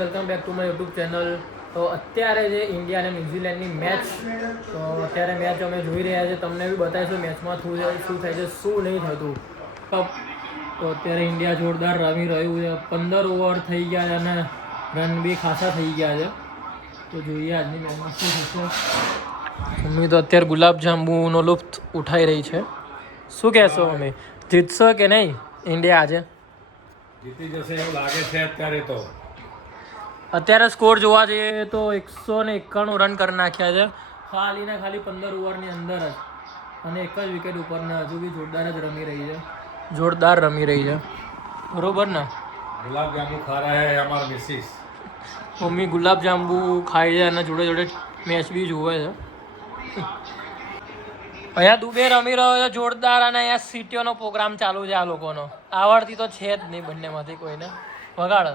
Welcome back to my YouTube channel. તો અત્યારે જે ઇન્ડિયા અને ન્યુઝીલેન્ડની મેચ, તો અત્યારે મેચ અમે જોઈ રહ્યા છીએ. તમને બી બતાવીશું મેચમાં શું થાય છે, શું નહીં થતું. તો અત્યારે ઇન્ડિયા જોરદાર રમી રહ્યું છે. 15 ઓવર થઈ ગયા છે અને રન બી ખાસા થઈ ગયા છે. તો જોઈએ આજની મેચમાં શું થશે. મમ્મી તો અત્યારે ગુલાબજાંબુનો લુફ્ત ઉઠાઈ રહી છે. શું કહેશો મમ્મી, જીતશો કે નહીં ઇન્ડિયા આજે? જીતી જશે એવું લાગે છે અત્યારે તો. અત્યારે સ્કોર જોવા જઈએ તો 191 રન કરી નાખ્યા છે ખાલી 15 ઓવરની અંદર જ, અને એક જ વિકેટ ઉપર ને હજુ બી જોરદાર જ રમી રહી છે. જોરદાર રમી રહી છે, બરોબર ને? ગુલાબ જાંબુ ખા રહા હે અમાર મિસિસ. મમ્મી ગુલાબ જાંબુ ખાય છે અને જોડે જોડે મેચ બી જોવે છે. અહીંયા દુબે રમી રહ્યો છે જોરદાર, અને અહીંયા સીટીઓનો પ્રોગ્રામ ચાલુ છે. આ લોકોનો આવડતી તો છે જ નહીં બંનેમાંથી કોઈને. વગાડો.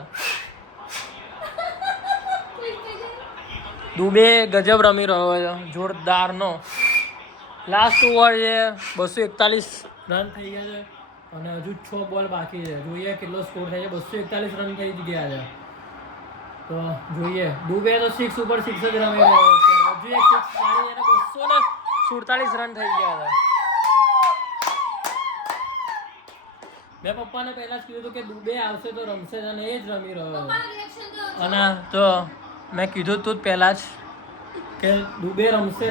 દુબે ગજબ રમી રહ્યો છે, જોરદારનો. લાસ્ટ ઓવર છે, 241 રન થઈ ગયા છે અને હજુ 6 બોલ બાકી છે. જોઈએ કેટલો સ્કોર થાય છે. 241 રન થઈ જ ગયા છે. તો જોઈએ. દુબે તો 6 ઉપર 6 જ રમી રહ્યો છે. હજુ એક 6 મારી અને 247 રન થઈ ગયા છે. મેં પપ્પાને પહેલા જ કીધું હતું કે દુબે આવશે તો રમશે જ, અને એ જ રમી રહ્યો છે. અને તો મેં કીધું તું જ પહેલા જ કે દુબે રમશે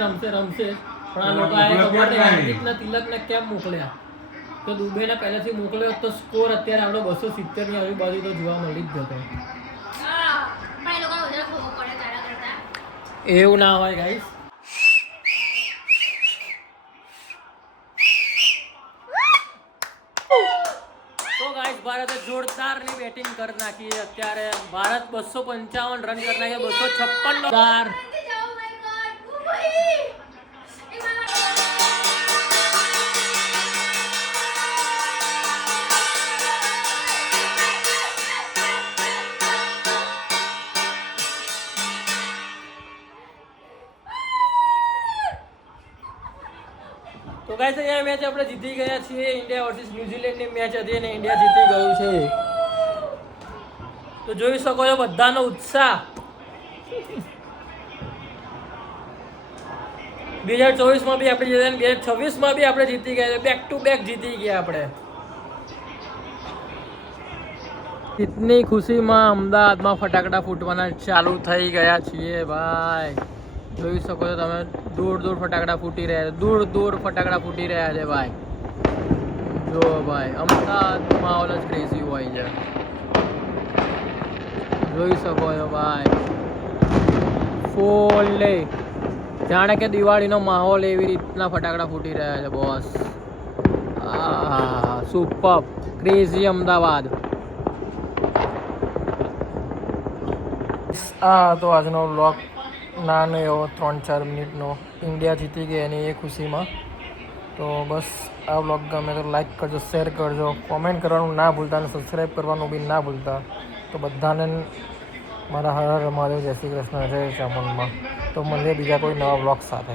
પણ આ લોકોએ ખબર નહીં હાર્દિકને તિલકને કેમ મોકલ્યા. તો દુબેને પહેલેથી મોકલ્યો તો સ્કોર અત્યારે આપણો 270 ની આજુબાજુ તો જોવા મળી જ જતો. એવું ના હોય ગાઈસ. તો ગાઈસ ભારતે જોરદારની બેટિંગ કરી નાખી. અત્યારે ભારત 255 રન કરી નાખ્યા. 256 તો ગાઈસ અહીંયા મેચ આપણે જીતી ગયા છીએ. ઇન્ડિયા વર્સિસ ન્યુઝીલેન્ડની મેચ હતી અને ઇન્ડિયા જીતી ગયું છે. તો જોઈ શકો છો બધાનો ઉત્સાહ. 2024માં બી આપણે જીત્યા, 2026માં બી આપણે જીતી ગયા. બેક ટુ બેક જીતી ગયા આપણે. ઇતની ખુશીમાં અમદાવાદમાં ફટાકડા ફૂટવાના ચાલુ થઈ ગયા છીએ ભાઈ. જોઈ શકો છો તમે, દૂર ફટાકડા ફૂટી રહ્યા છે. દૂર ફટાકડા ફૂટી રહ્યા છે ભાઈ. જો ભાઈ, અમદાવાદનો માહોલ જ ક્રેઝી હોય છે. જોઈ શકો છો ભાઈ, ફૂલ જાણે કે દિવાળીનો માહોલ, એવી રીતના ફટાકડા ફૂટી રહ્યા છે બોસ. Super crazy Ahmedabad. તો આજનો વ્લોગ નાનો એવો 3-4 મિનિટનો, ઇન્ડિયા જીતી ગઈ એની એ ખુશીમાં. તો બસ આ વ્લોગ ગમે તો લાઈક કરજો, શેર કરજો, કોમેન્ટ કરવાનું ના ભૂલતા અને સબસ્ક્રાઈબ કરવાનું બી ના ભૂલતા. તો બધાને મારા હર હર મહાદેવ, જય શ્રી કૃષ્ણ, જય ચામુંડમાં. તો મળીએ બીજા કોઈ નવા વ્લોગ સાથે.